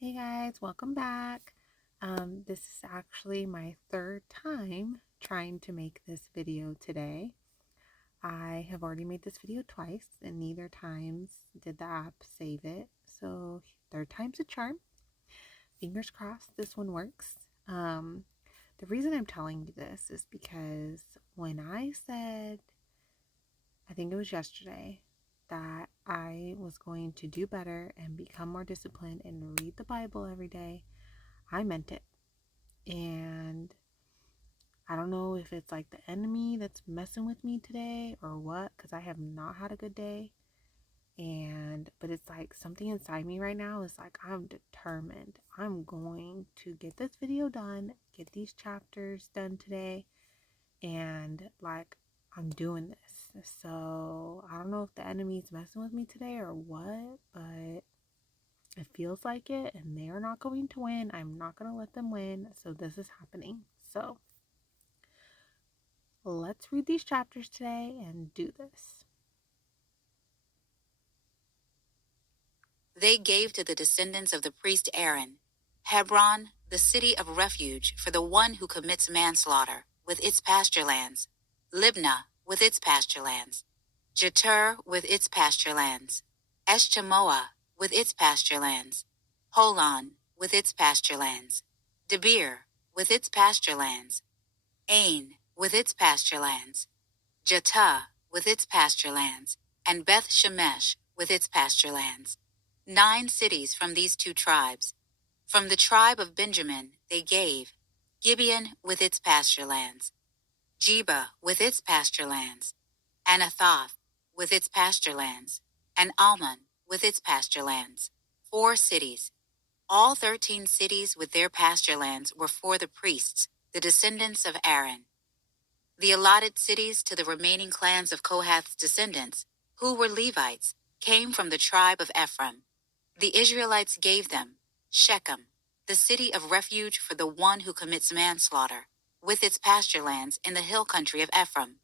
Hey guys, welcome back. This is actually my third time trying to make this video today. I have already made this video twice and neither times did the app save it. So third time's a charm. Fingers crossed this one works. The reason I'm telling you this is because when I said, I think it was yesterday, that I was going to do better and become more disciplined and read the Bible every day, I meant it. And I don't know if it's like the enemy that's messing with me today or what, because I have not had a good day. But it's like something inside me right now is like, I'm determined. I'm going to get this video done, get these chapters done today, and like, I'm doing this. So I don't know if the enemy's messing with me today or what, but it feels like it, and they are not going to win. I'm not going to let them win. So this is happening. So let's read these chapters today and do this. They gave to the descendants of the priest Aaron Hebron, the city of refuge for the one who commits manslaughter, with its pasture lands, Libnah with its pasture lands, Jetur with its pasture lands, Eshtemoa with its pasture lands, Holon with its pasture lands, Debir with its pasture lands, Ain with its pasture lands, Jattah with its pasture lands, and Beth Shemesh with its pasture lands. 9 cities from these 2 tribes. From the tribe of Benjamin they gave Gibeon with its pasture lands, Jeba with its pasture lands, Anathoth with its pasture lands, and Almon with its pasture lands. 4 cities. All 13 cities with their pasture lands were for the priests, the descendants of Aaron. The allotted cities to the remaining clans of Kohath's descendants, who were Levites, came from the tribe of Ephraim. The Israelites gave them Shechem, the city of refuge for the one who commits manslaughter, with its pasture lands in the hill country of Ephraim,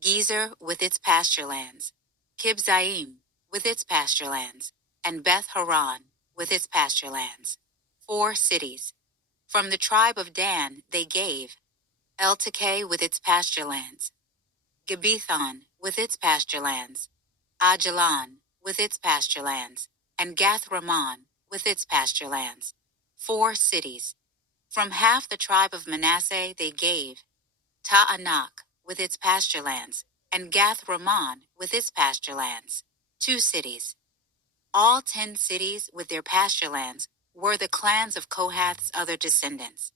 Gezer with its pasture lands, Kibzaim with its pasture lands, and Beth Horon with its pasture lands. 4 cities. From the tribe of Dan they gave Eltekeh with its pasture lands, Gibbethon with its pasture lands, Ajalon with its pasture lands, and Gath-Rimmon with its pasture lands. 4 cities. From half the tribe of Manasseh they gave Ta'anak with its pasture lands, and Gath-Rimmon with its pasture lands. 2 cities. All 10 cities with their pasture lands were the clans of Kohath's other descendants.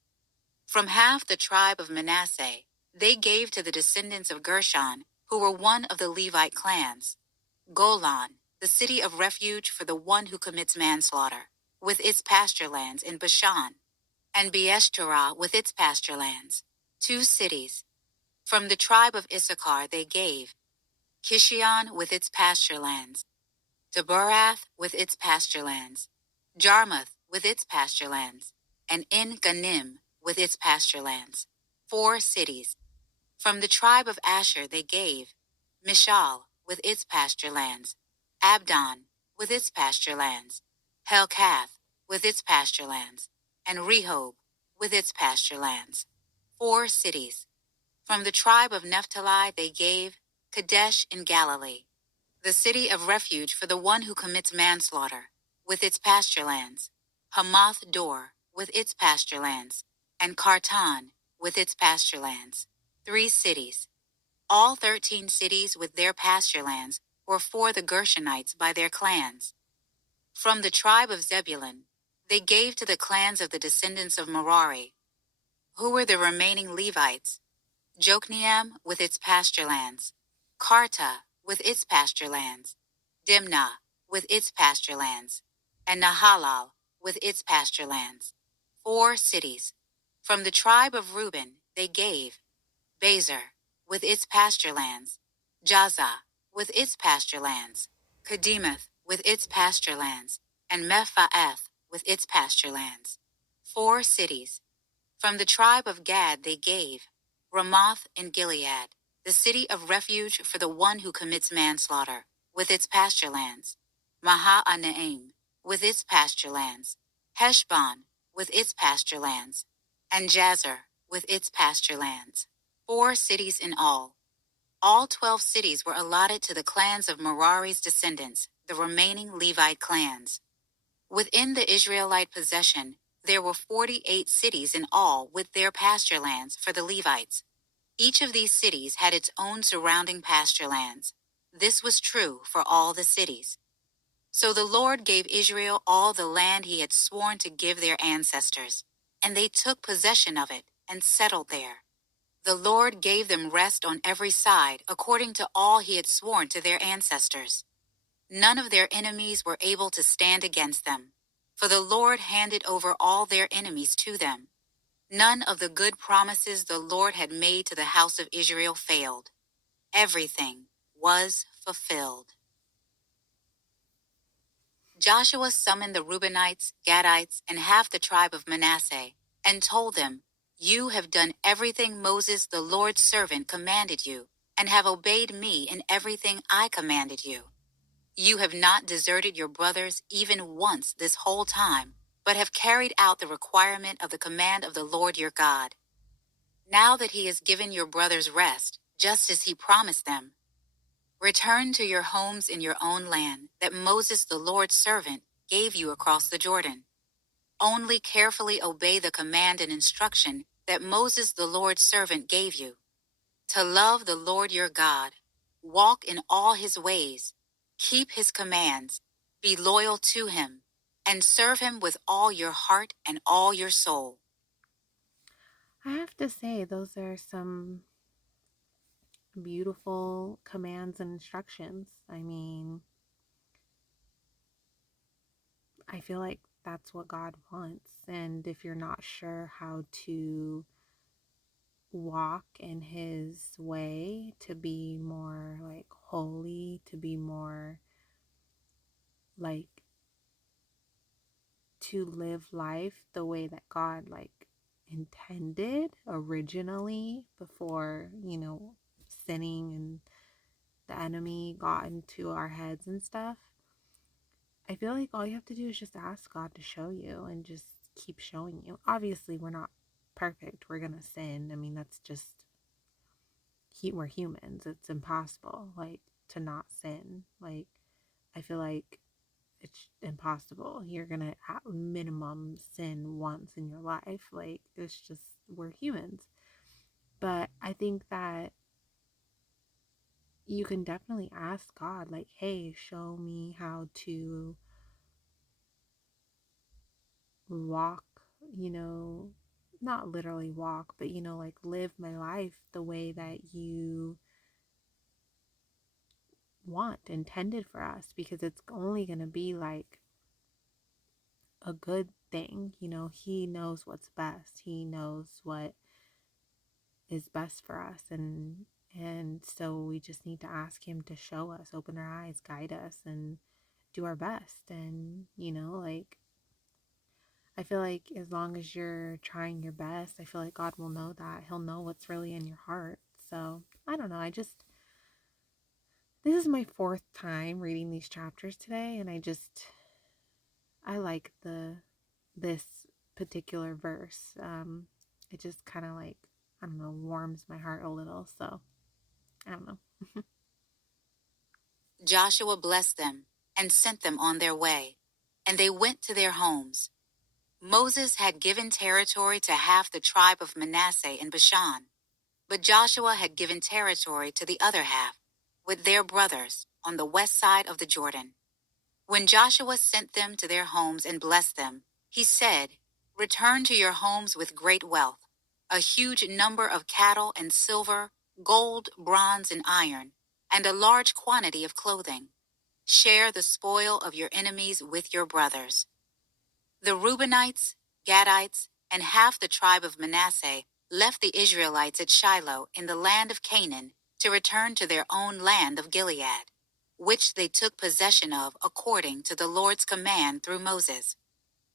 From half the tribe of Manasseh, they gave to the descendants of Gershon, who were one of the Levite clans, Golan, the city of refuge for the one who commits manslaughter, with its pasture lands in Bashan, and Beeshterah with its pasture lands. 2 cities. From the tribe of Issachar they gave Kishion with its pasture lands, Debarath with its pasture lands, Jarmuth with its pasture lands, and En-Ganim with its pasture lands. 4 cities. From the tribe of Asher they gave Mishal with its pasture lands, Abdon with its pasture lands, Helkath with its pasture lands, and Rehob with its pasture lands. 4 cities. From the tribe of Naphtali they gave Kadesh in Galilee, the city of refuge for the one who commits manslaughter, with its pasture lands, Hamath Dor with its pasture lands, and Kartan with its pasture lands. 3 cities. All 13 cities with their pasture lands were for the Gershonites by their clans. From the tribe of Zebulun, they gave to the clans of the descendants of Merari, who were the remaining Levites, Jokneam with its pasture lands, Karta with its pasture lands, Dimnah with its pasture lands, and Nahalal with its pasture lands. 4 cities. From the tribe of Reuben they gave Bezer with its pasture lands, Jaza with its pasture lands, Kedemoth with its pasture lands, and Mephaath with its pasture lands. 4 cities. From the tribe of Gad they gave Ramoth in Gilead, the city of refuge for the one who commits manslaughter, with its pasture lands, Mahanaim with its pasture lands, Heshbon with its pasture lands, and Jazer with its pasture lands. 4 cities in all. All 12 cities were allotted to the clans of Merari's descendants, the remaining Levite clans. Within the Israelite possession, there were 48 cities in all with their pasture lands for the Levites. Each of these cities had its own surrounding pasture lands. This was true for all the cities. So the Lord gave Israel all the land he had sworn to give their ancestors, and they took possession of it and settled there. The Lord gave them rest on every side according to all he had sworn to their ancestors. None of their enemies were able to stand against them, for the Lord handed over all their enemies to them. None of the good promises the Lord had made to the house of Israel failed. Everything was fulfilled. Joshua summoned the Reubenites, Gadites, and half the tribe of Manasseh, and told them, "You have done everything Moses the Lord's servant commanded you, and have obeyed me in everything I commanded you. You have not deserted your brothers even once this whole time, but have carried out the requirement of the command of the Lord your God. Now that he has given your brothers rest, just as he promised them, return to your homes in your own land that Moses the Lord's servant gave you across the Jordan. Only carefully obey the command and instruction that Moses the Lord's servant gave you, to love the Lord your God, walk in all his ways, keep his commands, be loyal to him, and serve him with all your heart and all your soul." I have to say, those are some beautiful commands and instructions. I mean, I feel like that's what God wants. And if you're not sure how to walk in his way, to be more like holy, to be more like to live life the way that God like intended originally before, sinning and the enemy got into our heads and stuff. I feel like all you have to do is just ask God to show you and just keep showing you. Obviously, we're not perfect. We're going to sin. I mean, that's just we're humans. It's impossible like to not sin. Like I feel like it's impossible. You're going to at minimum sin once in your life. Like it's just we're humans. But I think that you can definitely ask God like, "Hey, show me how to walk, you know, not literally walk, but like live my life the way that you want, intended for us, because it's only going to be like a good thing. He knows what's best. He knows what is best for us, and so we just need to ask him to show us, open our eyes, guide us, and do our best. And like I feel like as long as you're trying your best, I feel like God will know that. He'll know what's really in your heart. So I don't know. This is my fourth time reading these chapters today, and I like this particular verse. It just kind of like, I don't know, warms my heart a little. So I don't know. Joshua blessed them and sent them on their way, and they went to their homes. Moses had given territory to half the tribe of Manasseh in Bashan, but Joshua had given territory to the other half, with their brothers, on the west side of the Jordan. When Joshua sent them to their homes and blessed them, he said, "Return to your homes with great wealth, a huge number of cattle and silver, gold, bronze, and iron, and a large quantity of clothing. Share the spoil of your enemies with your brothers." The Reubenites, Gadites, and half the tribe of Manasseh left the Israelites at Shiloh in the land of Canaan to return to their own land of Gilead, which they took possession of according to the Lord's command through Moses.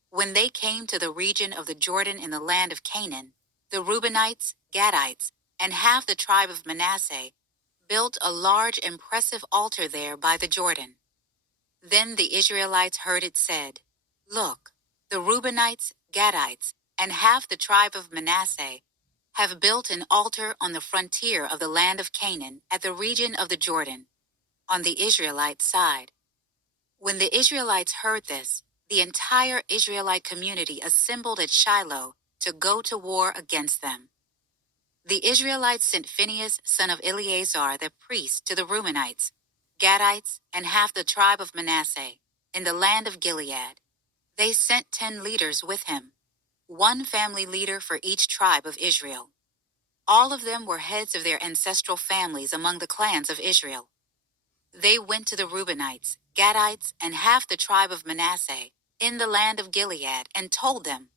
When they came to the region of the Jordan in the land of Canaan, the Reubenites, Gadites, and half the tribe of Manasseh built a large, impressive altar there by the Jordan. Then the Israelites heard it said, "Look, The Reubenites, Gadites, and half the tribe of Manasseh have built an altar on the frontier of the land of Canaan at the region of the Jordan, on the Israelite side. When the Israelites heard this, the entire Israelite community assembled at Shiloh to go to war against them. The Israelites sent Phinehas, son of Eleazar, the priest, to the Reubenites, Gadites, and half the tribe of Manasseh, in the land of Gilead. They sent 10 leaders with him, one family leader for each tribe of Israel. All of them were heads of their ancestral families among the clans of Israel. They went to the Reubenites, Gadites, and half the tribe of Manasseh in the land of Gilead and told them,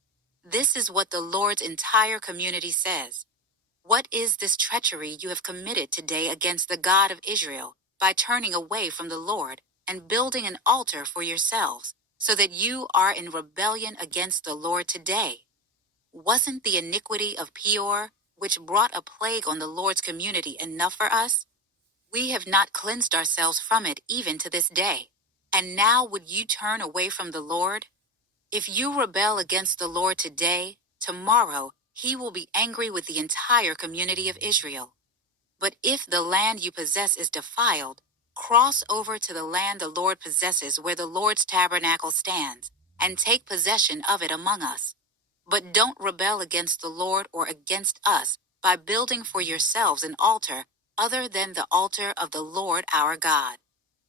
"This is what the Lord's entire community says. What is this treachery you have committed today against the God of Israel by turning away from the Lord and building an altar for yourselves, so that you are in rebellion against the Lord today? Wasn't the iniquity of Peor, which brought a plague on the Lord's community, enough for us? We have not cleansed ourselves from it even to this day. And now would you turn away from the Lord? If you rebel against the Lord today, tomorrow he will be angry with the entire community of Israel. But if the land you possess is defiled, cross over to the land the Lord possesses where the Lord's tabernacle stands, and take possession of it among us. But don't rebel against the Lord or against us by building for yourselves an altar other than the altar of the Lord our God."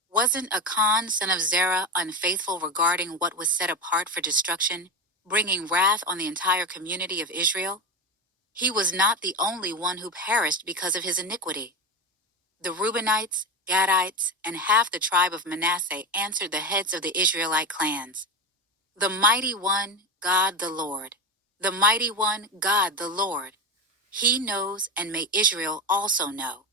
Wasn't Achan, son of Zerah, unfaithful regarding what was set apart for destruction, bringing wrath on the entire community of Israel? He was not the only one who perished because of his iniquity. The Reubenites, Gadites, and half the tribe of Manasseh answered the heads of the Israelite clans, "The mighty one, God the Lord. The mighty one, God the Lord. He knows, and may Israel also know.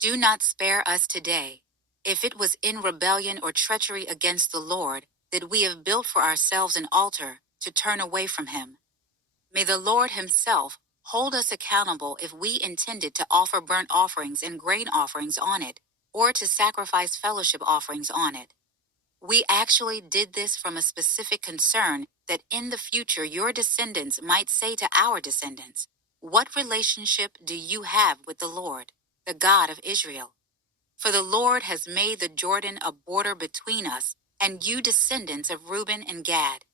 Do not spare us today, if it was in rebellion or treachery against the Lord that we have built for ourselves an altar to turn away from him. May the Lord himself hold us accountable if we intended to offer burnt offerings and grain offerings on it, or to sacrifice fellowship offerings on it. We actually did this from a specific concern that in the future your descendants might say to our descendants, 'What relationship do you have with the Lord, the God of Israel?' For the Lord has made the Jordan a border between us and you descendants of Reuben and Gad.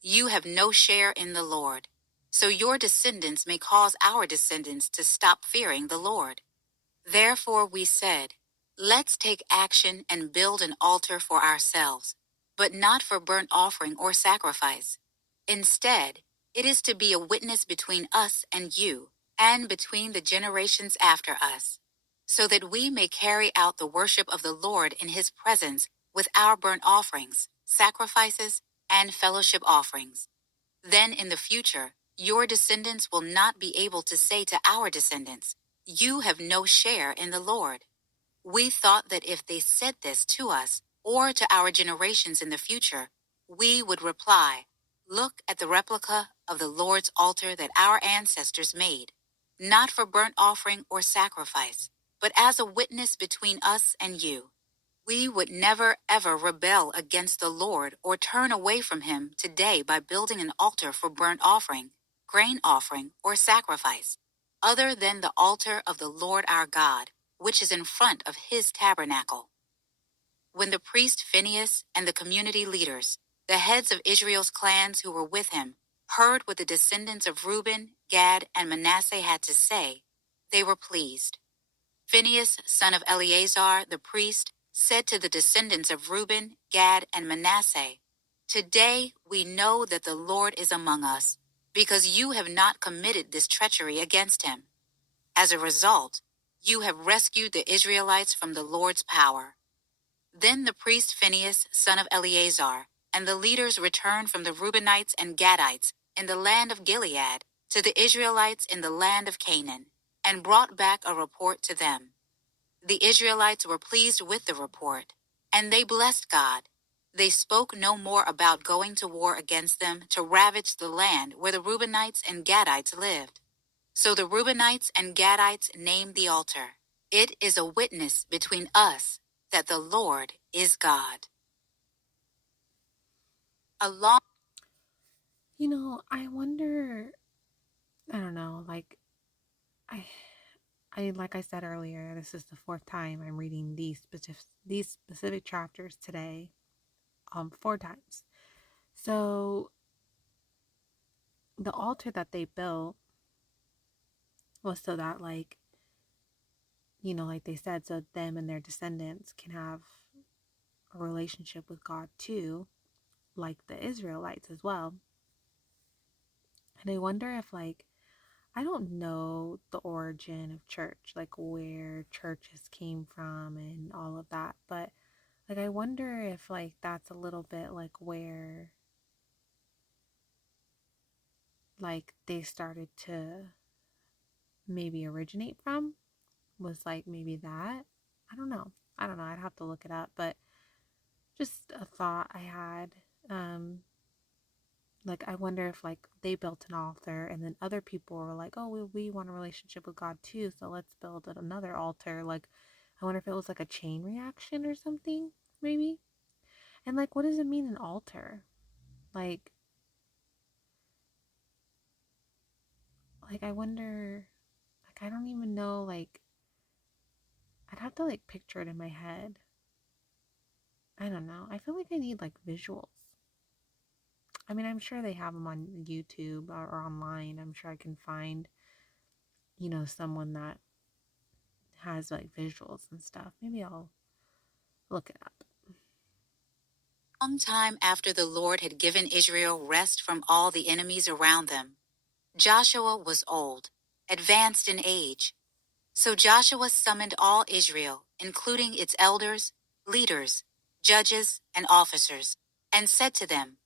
You have no share in the Lord. So your descendants may cause our descendants to stop fearing the Lord." Therefore we said, "Let's take action and build an altar for ourselves, but not for burnt offering or sacrifice. Instead, it is to be a witness between us and you, and between the generations after us, so that we may carry out the worship of the Lord in his presence with our burnt offerings, sacrifices, and fellowship offerings. Then in the future, your descendants will not be able to say to our descendants, 'You have no share in the Lord.'" We thought that if they said this to us or to our generations in the future, we would reply, "Look at the replica of the Lord's altar that our ancestors made, not for burnt offering or sacrifice, but as a witness between us and you." We would never ever rebel against the Lord or turn away from him today by building an altar for burnt offering, grain offering, or sacrifice, other than the altar of the Lord our God, which is in front of his tabernacle. When the priest Phinehas and the community leaders, the heads of Israel's clans who were with him, heard what the descendants of Reuben, Gad, and Manasseh had to say, they were pleased. Phinehas, son of Eleazar, the priest, said to the descendants of Reuben, Gad, and Manasseh, "Today we know that the Lord is among us, because you have not committed this treachery against him. As a result, you have rescued the Israelites from the Lord's power." Then the priest Phinehas, son of Eleazar, and the leaders returned from the Reubenites and Gadites in the land of Gilead to the Israelites in the land of Canaan, and brought back a report to them. The Israelites were pleased with the report, and they blessed God. They spoke no more about going to war against them to ravage the land where the Reubenites and Gadites lived. So the Reubenites and Gadites named the altar, "It is a witness between us that the Lord is God." A long I wonder, I don't know, like I like I said earlier, this is the fourth time I'm reading these specific chapters today, four times. So the altar that they built was so that, like, like they said, so them and their descendants can have a relationship with God too, like the Israelites as well. And I wonder if, like, I don't know the origin of church, like where churches came from and all of that, but like I wonder if like that's a little bit like where like they started to maybe originate from, was like maybe that. I don't know. I don't know. I'd have to look it up, but just a thought I had. Um, like I wonder if like they built an altar and then other people were like, oh, we want a relationship with God too, so let's build another altar. Like I wonder if it was like a chain reaction or something, maybe. And like, what does it mean an altar? Like, I wonder. Like I don't even know. Like I'd have to like picture it in my head. I don't know. I feel like I need like visuals. I mean, I'm sure they have them on YouTube or online. I'm sure I can find, someone that has like visuals and stuff. Maybe I'll look it up. Long time after the Lord had given Israel rest from all the enemies around them, Joshua was old, advanced in age. So Joshua summoned all Israel, including its elders, leaders, judges, and officers, and said to them,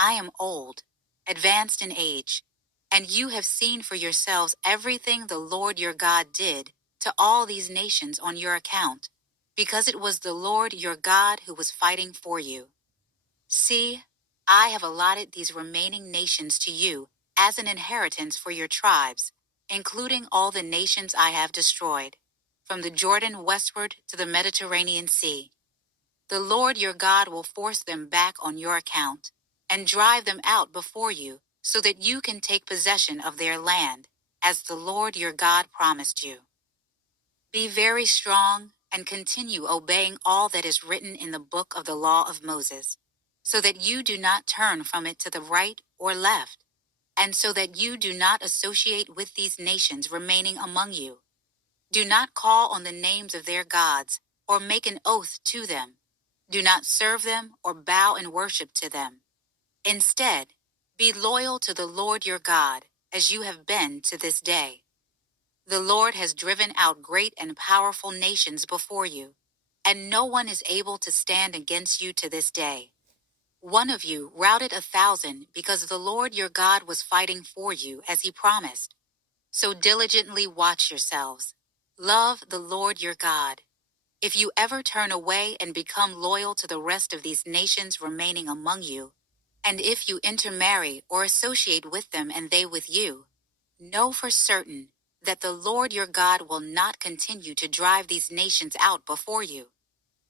I am old, advanced in age, and you have seen for yourselves everything the Lord your God did to all these nations on your account, because it was the Lord your God who was fighting for you. See, I have allotted these remaining nations to you as an inheritance for your tribes, including all the nations I have destroyed, from the Jordan westward to the Mediterranean Sea. The Lord your God will force them back on your account and drive them out before you so that you can take possession of their land, as the Lord your God promised you. Be very strong and continue obeying all that is written in the book of the law of Moses, so that you do not turn from it to the right or left, and so that you do not associate with these nations remaining among you. Do not call on the names of their gods or make an oath to them. Do not serve them or bow in worship to them. Instead, be loyal to the Lord your God, as you have been to this day. The Lord has driven out great and powerful nations before you, and no one is able to stand against you to this day. One of you routed 1,000 because the Lord your God was fighting for you as he promised. So diligently watch yourselves. Love the Lord your God. If you ever turn away and become loyal to the rest of these nations remaining among you, and if you intermarry or associate with them and they with you, know for certain that the Lord your God will not continue to drive these nations out before you.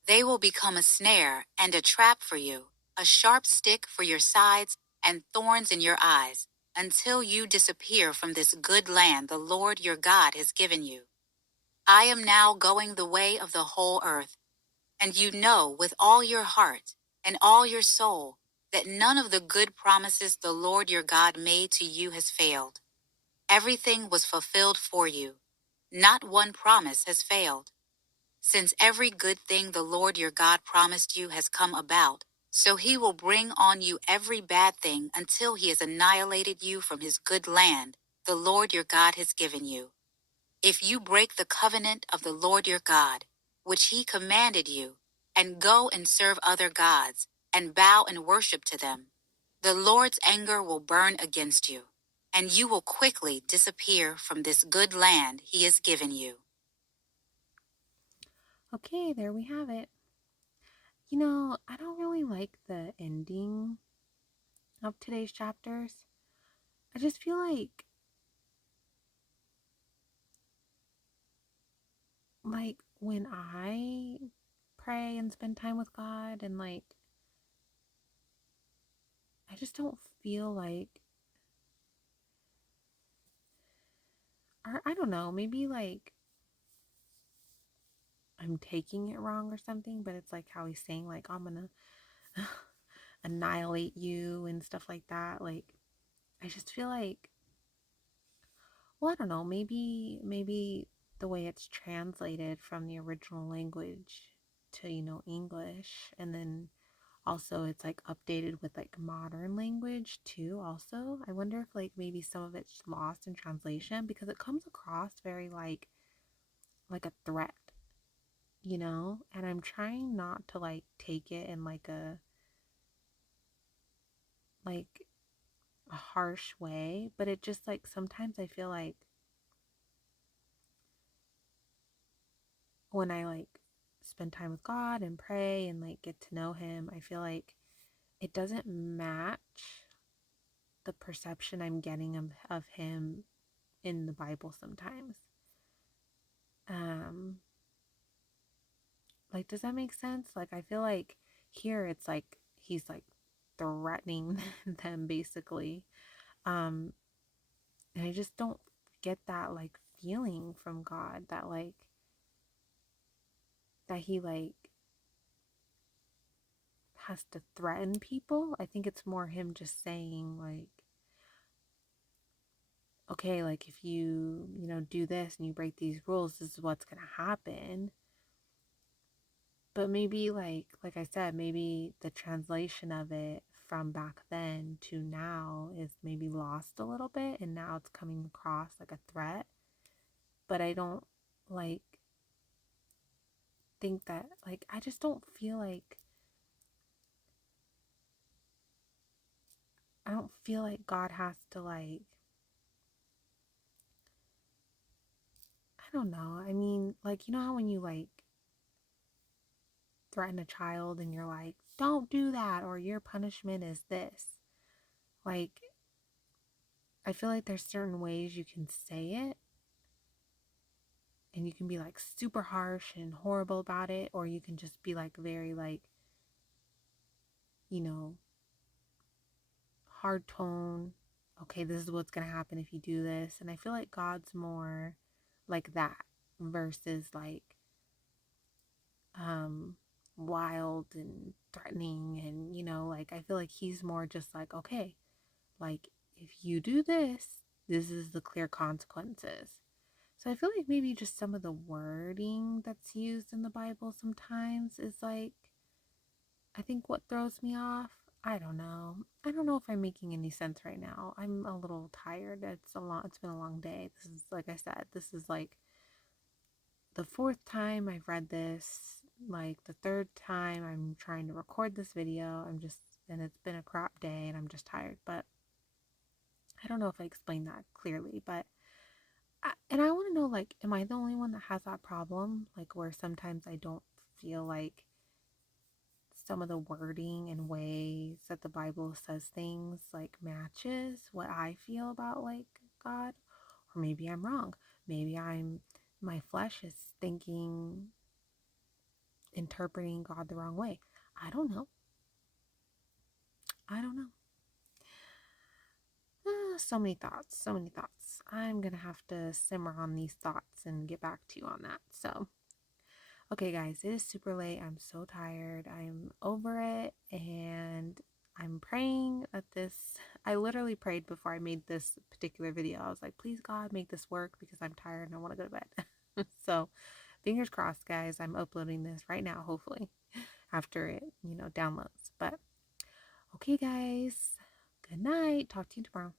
They will become a snare and a trap for you, a sharp stick for your sides and thorns in your eyes, until you disappear from this good land the Lord your God has given you. I am now going the way of the whole earth, and you know with all your heart and all your soul that none of the good promises the Lord your God made to you has failed. Everything was fulfilled for you. Not one promise has failed. Since every good thing the Lord your God promised you has come about, so he will bring on you every bad thing until he has annihilated you from his good land the Lord your God has given you. If you break the covenant of the Lord your God, which he commanded you, and go and serve other gods, and bow and worship to them, the Lord's anger will burn against you, and you will quickly disappear from this good land he has given you. Okay, there we have it. I don't really like the ending of today's chapters. I just feel like when I pray and spend time with God and like I just don't feel like or I don't know, maybe like I'm taking it wrong or something, but it's like how he's saying, like, I'm gonna annihilate you and stuff like that. Like, I just feel like, well, I don't know, maybe the way it's translated from the original language to, English, and then also it's like updated with like modern language too, also. I wonder if like maybe some of it's lost in translation because it comes across very like a threat, and I'm trying not to like take it in like a harsh way, but it just like sometimes I feel like when I like spend time with God and pray and like get to know him, I feel like it doesn't match the perception I'm getting of him in the Bible sometimes. Um like, does that make sense? Like, I feel like here it's like he's like threatening them basically. Um and I just don't get that like feeling from God that like that he like has to threaten people. I think it's more him just saying like, okay, like if you do this and you break these rules, this is what's going to happen. But maybe like I said, maybe the translation of it from back then to now is maybe lost a little bit and now it's coming across like a threat. But I don't like think that like I just don't feel like I don't feel like God has to like I don't know. I mean, like how when you like threaten a child and you're like, "Don't do that," or your punishment is this. Like I feel like there's certain ways you can say it and you can be like super harsh and horrible about it, or you can just be like very like, you know, hard tone. Okay, this is what's going to happen if you do this. And I feel like God's more like that versus like um wild and threatening, and like I feel like he's more just like, okay, like if you do this, this is the clear consequences. So I feel like maybe just some of the wording that's used in the Bible sometimes is like, I think what throws me off. I don't know. I don't know if I'm making any sense right now. I'm a little tired. It's been a long day. This is like I said, this is like the fourth time I've read this, like the third time I'm trying to record this video. And it's been a crap day and I'm just tired. But I don't know if I explained that clearly, but and I want to know, like, am I the only one that has that problem? Like, where sometimes I don't feel like some of the wording and ways that the Bible says things like matches what I feel about like God, or maybe I'm wrong. Maybe my flesh is thinking, interpreting God the wrong way. I don't know. I don't know. So many thoughts, so many thoughts. I'm gonna have to simmer on these thoughts and get back to you on that. So, okay, guys, it is super late. I'm so tired. I'm over it. And I'm praying that I literally prayed before I made this particular video. I was like, please, God, make this work because I'm tired and I want to go to bed. So, fingers crossed, guys. I'm uploading this right now, hopefully, after it downloads. But, okay, guys, good night. Talk to you tomorrow.